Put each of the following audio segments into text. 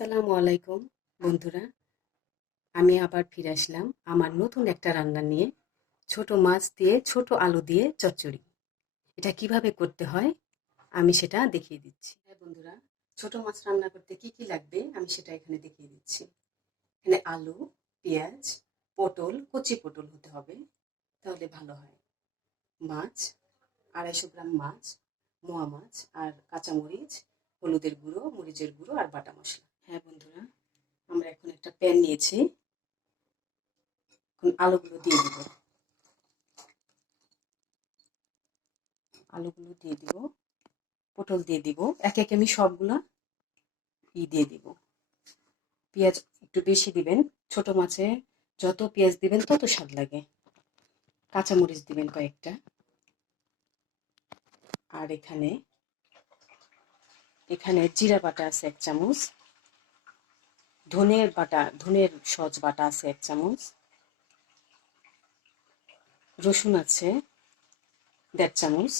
আসসালামু আলাইকুম বন্ধুরা, আমি আবার ফিরে আসলাম আমার নতুন একটা রান্না নিয়ে। ছোট মাছ দিয়ে ছোট আলু দিয়ে চচ্চড়ি। এটা কিভাবে করতে হয় আমি সেটা দেখিয়ে দিচ্ছি। হ্যাঁ বন্ধুরা, ছোট মাছ রান্না করতে কি কি লাগবে আমি সেটা এখানে দেখিয়ে দিচ্ছি। এখানে আলু, পেঁয়াজ, পটল, কচি পটল হতে হবে, তাহলে ভালো হয়। মাছ 250 গ্রাম মাছ, মোয়া মাছ, আর কাঁচামরিচ, হলুদের গুঁড়ো, মরিচের গুঁড়ো আর বাটা মশলা। হ্যাঁ বন্ধুরা, আমরা এখন একটা প্যান নিয়েছি। এখন আলুগুলো দিয়ে দিব। আলুগুলো দিয়ে দিব, পটল দিয়ে দিব, একে একে আমি সবগুলা দিয়ে দিব। পেঁয়াজ একটু বেশি দিবেন, ছোট মাছে যত পেঁয়াজ দিবেন তত স্বাদ লাগে। কাঁচামরিচ দিবেন কয়েকটা। আর এখানে এখানে জিরা বাটা আছে 1 চামচ, ধনের সস বাটা আছে 1 চামচ, রসুন আছে 1.5 চামচ।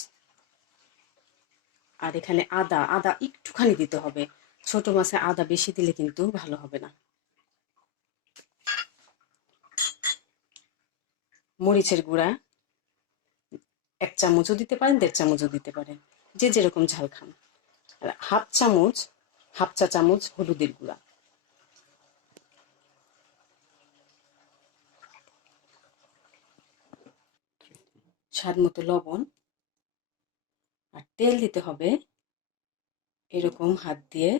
আর এখানে আদা একটুখানি দিতে হবে। ছোট মাছে আদা বেশি দিলে কিন্তু ভালো হবে না। মরিচের গুঁড়া 1 চামচও দিতে পারেন, 1.5 চামচও দিতে পারেন, যে যেরকম ঝাল খান। আর হাফ চা চামচ হলুদের গুঁড়া। স্বাদ মতো লবণ। আর তেল দিতে হবে এরকম হাত দিয়ে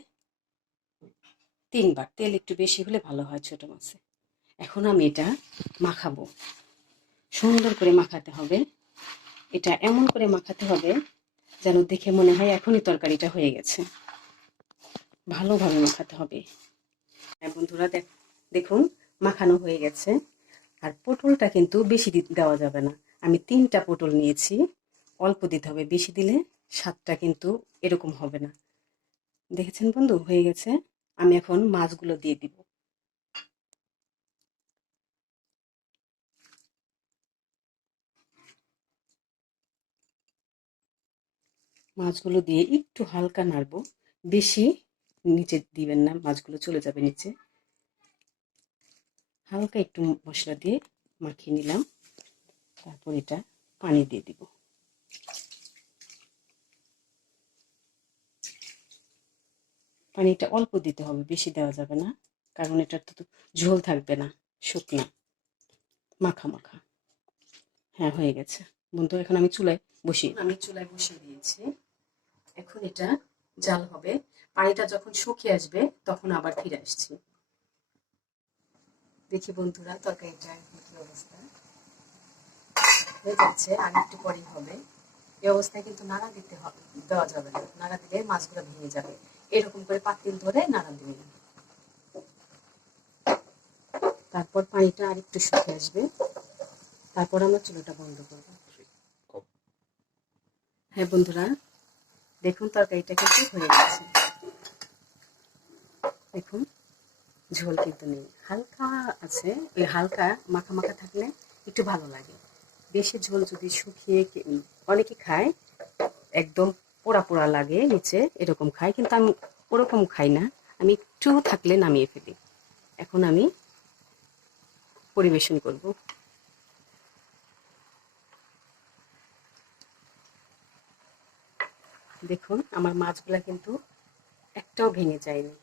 3 বার। তেল একটু বেশি হলে ভালো হয় ছোট মাছে। এখন আমি এটা মাখাবো, সুন্দর করে মাখাতে হবে। এটা এমন করে মাখাতে হবে যেন দেখে মনে হয় এখনই তরকারিটা হয়ে গেছে। ভালোভাবে মাখাতে হবে। হ্যাঁ বন্ধুরা, দেখুন মাখানো হয়ে গেছে। আর পটলটা কিন্তু বেশি দেওয়া যাবে না। আমি 3টা পটল নিয়েছি, অল্প দিতে হবে, বেশি দিলে স্বাদটা কিন্তু এরকম হবে না। দেখেছেন বন্ধু, হয়ে গেছে। আমি এখন মাছগুলো দিয়ে দিব। মাছগুলো দিয়ে একটু হালকা নাড়বো, বেশি নিচে দিবেন না, মাছগুলো চলে যাবে নিচে। হালকা একটু মশলা দিয়ে মাখিয়ে নিলাম। তারপর এটা পানি দিয়ে দিব। পানিটা অল্প দিতে হবে, বেশি দেওয়া যাবে না, কারণ এটার তো ঝোল থাকবে না, শুকনা মাখা মাখা। হ্যাঁ হয়ে গেছে বন্ধু, এখন আমি চুলায় বসিয়ে দিয়েছি। এখন এটা জাল হবে। পানিটা যখন শুকিয়ে আসবে তখন আবার ফিরে আসছি। দেখি বন্ধুরা, তরকারিটা কি অবস্থা হয়ে যাচ্ছে। আর একটু পরেই হবে। এই অবস্থায় কিন্তু নাড়া দেওয়া যাবে না। নাড়া দিলে মাছগুলো ভেঙে যাবে। এরকম করে পাতিল ধরে নাড়া দিবেন। তারপর পানিটা আর একটু শুকিয়ে আসবে, তারপর আমরা চুলাটা বন্ধ করব। হ্যাঁ বন্ধুরা, দেখুন তরকারিটা কিন্তু হয়ে গেছে। দেখুন ঝোল কিন্তু নেই, হালকা আছে। ওই হালকা মাখা মাখা থাকলে একটু ভালো লাগে। বেশি ঝোল যদি শুকিয়ে, অনেকে খায় একদম পোড়া পোড়া লাগে নিচে, এরকম খাই, কিন্তু আমি ওরকম খাই না। আমি একটু থাকলে নামিয়ে ফেলি। এখন আমি পরিবেশন করব। দেখুন আমার মাছগুলা কিন্তু একটাও ভেঙে যায়নি।